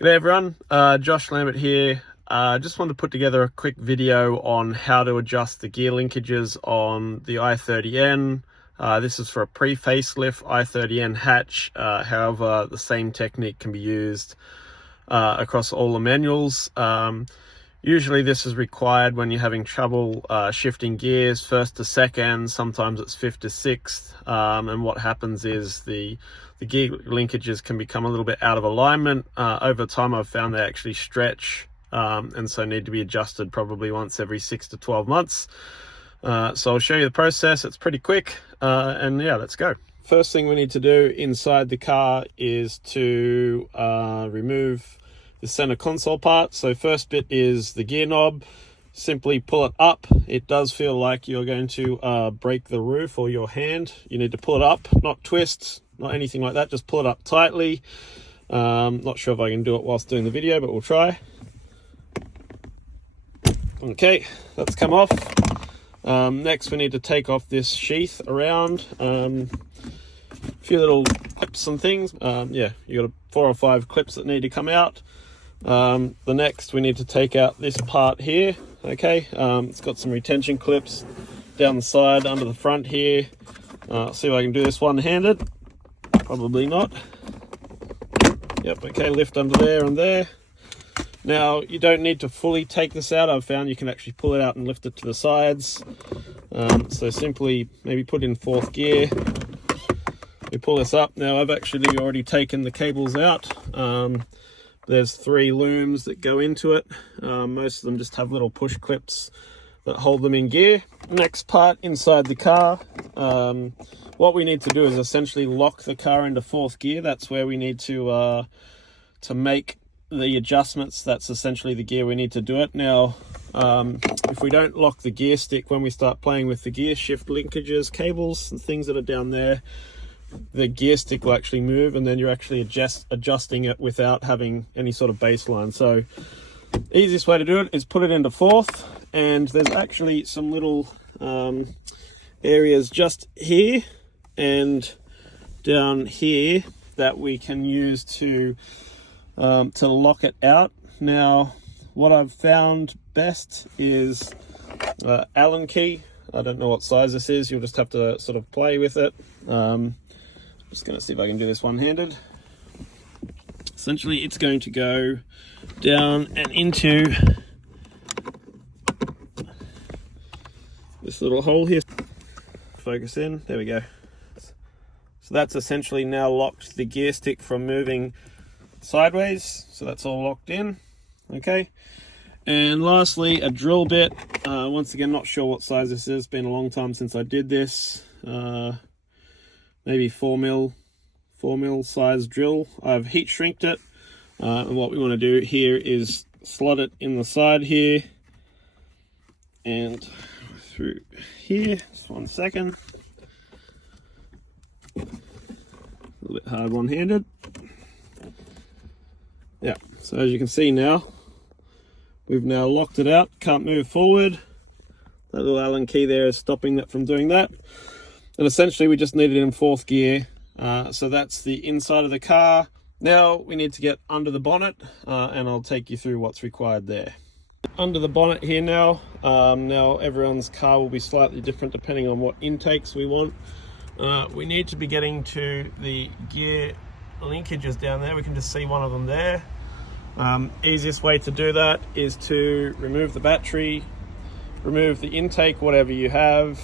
G'day everyone, Josh Lambert here. Just wanted to put together a quick video on how to adjust the gear linkages on the i30N. This is for a pre-facelift i30N hatch. However, the same technique can be used across all the manuals. Usually this is required when you're having trouble shifting gears first to second, sometimes it's fifth to sixth, and what happens is the gear linkages can become a little bit out of alignment. Over time I've found they actually stretch and so need to be adjusted probably once every 6 to 12 months. So I'll show you the process. It's pretty quick, and yeah, let's go. First thing we need to do inside the car is to remove the center console part. So first bit is the gear knob. Simply pull it up. It does feel like you're going to break the roof or your hand. You need to pull it up, not twist, not anything like that. Just pull it up tightly. Not sure if I can do it whilst doing the video, but we'll try. Okay, that's come off. Next we need to take off this sheath around. A few little clips and things. Yeah, you got 4 or 5 clips that need to come out. The next we need to take out this part here. Okay, it's got some retention clips down the side under the front here. See if I can do this one-handed. Probably not. Yep, okay, lift under there and there. Now you don't need to fully take this out. I've found you can actually pull it out and lift it to the sides. So simply maybe put in 4th gear. We pull this up. Now I've actually already taken the cables out. There's 3 looms that go into it. Most of them just have little push clips that hold them in gear. Next part inside the car. What we need to do is essentially lock the car into 4th gear. That's where we need to make the adjustments. That's essentially the gear we need to do it. Now, if we don't lock the gear stick when we start playing with the gear shift linkages, cables and things that are down there, the gear stick will actually move, and then you're actually adjusting it without having any sort of baseline. So easiest way to do it is put it into 4th, and there's actually some little areas just here and down here that we can use to lock it out. Now what I've found best is Allen key. I don't know what size this is, you'll just have to sort of play with it. Just going to see if I can do this one-handed. Essentially it's going to go down and into this little hole here. Focus in, there we go. So that's essentially now locked the gear stick from moving sideways, so that's all locked in. Okay, and lastly a drill bit. Once again, not sure what size this is, been a long time since I did this. Maybe 4 mil size drill. I've heat shrinked it, and what we want to do here is slot it in the side here and through here. Just 1 second. A little bit hard one-handed. Yeah, so as you can see now, we've now locked it out, can't move forward. That little Allen key there is stopping that from doing that. And essentially we just need it in 4th gear. So that's the inside of the car. Now we need to get under the bonnet, and I'll take you through what's required there. Under the bonnet here now. Now everyone's car will be slightly different depending on what intakes we want. We need to be getting to the gear linkages down there. We can just see one of them there. Easiest way to do that is to remove the battery, remove the intake, whatever you have,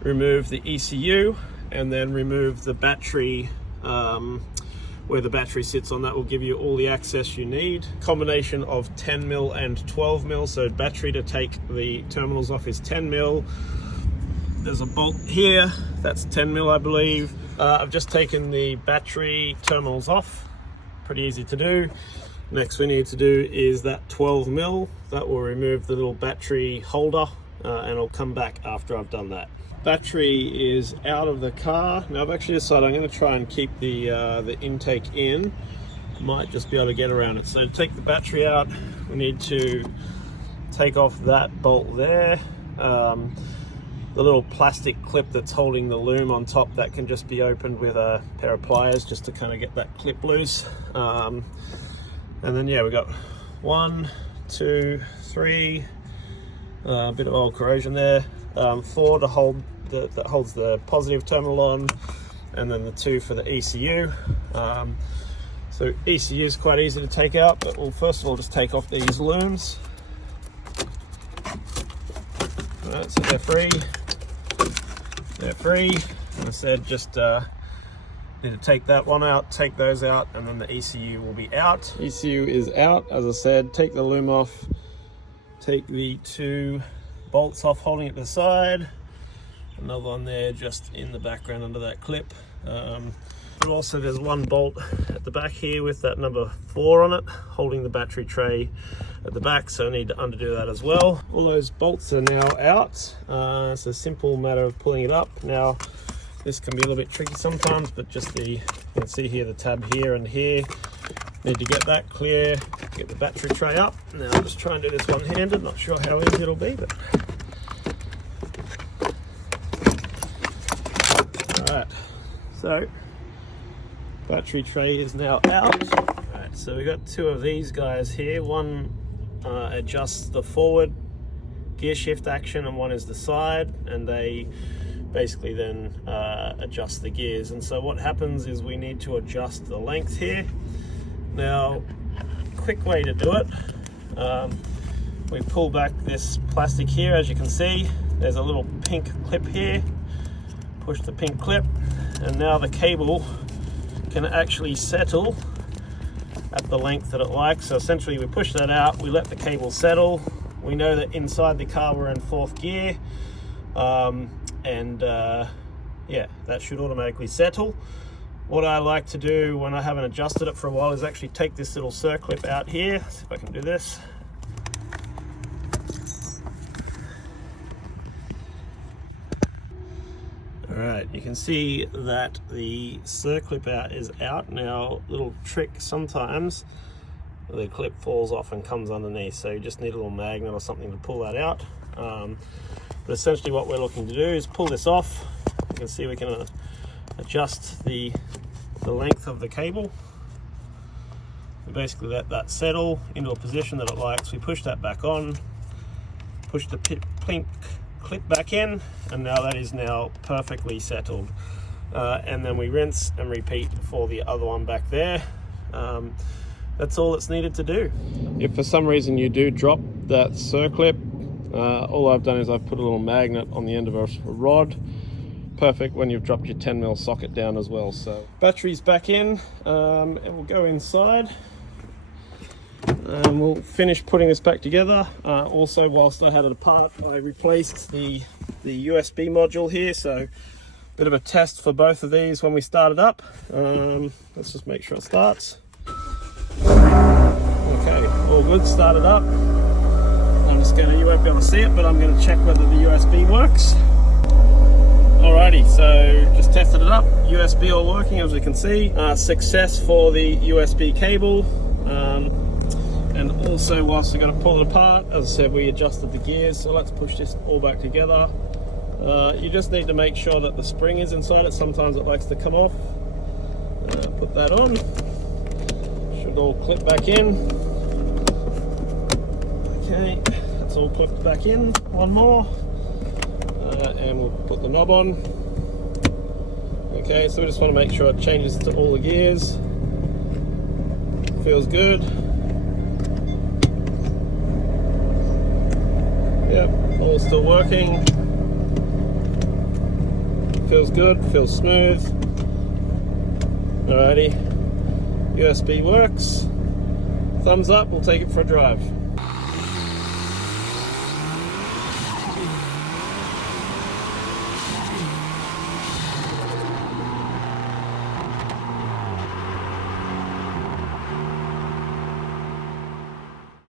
remove the ECU, and then remove the battery where the battery sits on. That will give you all the access you need. Combination of 10 mil and 12 mil. So battery to take the terminals off is 10 mil. There's a bolt here, that's 10 mil I believe. I've just taken the battery terminals off, pretty easy to do. Next we need to do is that 12 mil, that will remove the little battery holder, and I'll come back after I've done that. Battery is out of the car. Now I've actually decided I'm going to try and keep the intake in. Might just be able to get around it. So to take the battery out, we need to take off that bolt there. the little plastic clip that's holding the loom on top, that can just be opened with a pair of pliers just to kind of get that clip loose. And then yeah, we got 1, 2, 3, a bit of old corrosion there, 4 to hold that holds the positive terminal on, and then the 2 for the ECU. So ECU is quite easy to take out, but we'll first of all just take off these looms. Alright, so they're free. They're free. And I said just need to take that one out, take those out, and then the ECU will be out. ECU is out, as I said. Take the loom off, take the 2 bolts off holding it to the side, another one there just in the background under that clip. But also there's 1 bolt at the back here with that number 4 on it, holding the battery tray at the back, so I need to undo that as well. All those bolts are now out. It's a simple matter of pulling it up. Now this can be a little bit tricky sometimes, but just you can see here the tab here and here. Need to get that clear, get the battery tray up. Now I'll just try and do this one-handed, not sure how easy it'll be, but alright, so battery tray is now out. Alright, so we got 2 of these guys here. One adjusts the forward gear shift action and one is the side, and they basically then adjust the gears. And so what happens is we need to adjust the length here. Now, quick way to do it, we pull back this plastic here. As you can see, there's a little pink clip here. Push the pink clip, and now the cable can actually settle at the length that it likes. So essentially we push that out, we let the cable settle. We know that inside the car we're in 4th gear, yeah, that should automatically settle. What I like to do when I haven't adjusted it for a while is actually take this little circlip out here. Let's see if I can do this. Alright, you can see that the circlip out is out. Now, little trick, sometimes the clip falls off and comes underneath, so you just need a little magnet or something to pull that out. But essentially what we're looking to do is pull this off. You can see we can adjust the length of the cable. We basically let that settle into a position that it likes. We push that back on, push the pink clip back in, and now that is now perfectly settled. And then we rinse and repeat for the other one back there. That's all that's needed to do. If for some reason you do drop that circlip, all I've done is I've put a little magnet on the end of a rod. Perfect when you've dropped your 10mm socket down as well. So battery's back in, and we'll go inside. We'll finish putting this back together. Also, whilst I had it apart, I replaced the USB module here, so a bit of a test for both of these when we start it up. Let's just make sure it starts. Okay, all good, started up. I'm just gonna, you won't be able to see it, but I'm gonna check whether the USB works. Alrighty, so just tested it up. USB all working, as we can see. Success for the USB cable. And also, whilst we're going to pull it apart, as I said, we adjusted the gears. So let's push this all back together. You just need to make sure that the spring is inside it. Sometimes it likes to come off. Put that on. Should all clip back in. Okay, that's all clipped back in. One more. And we'll put the knob on. Okay, so we just want to make sure it changes to all the gears. Feels good. Yep, all still working. Feels good, feels smooth. Alrighty, USB works. Thumbs up, we'll take it for a drive.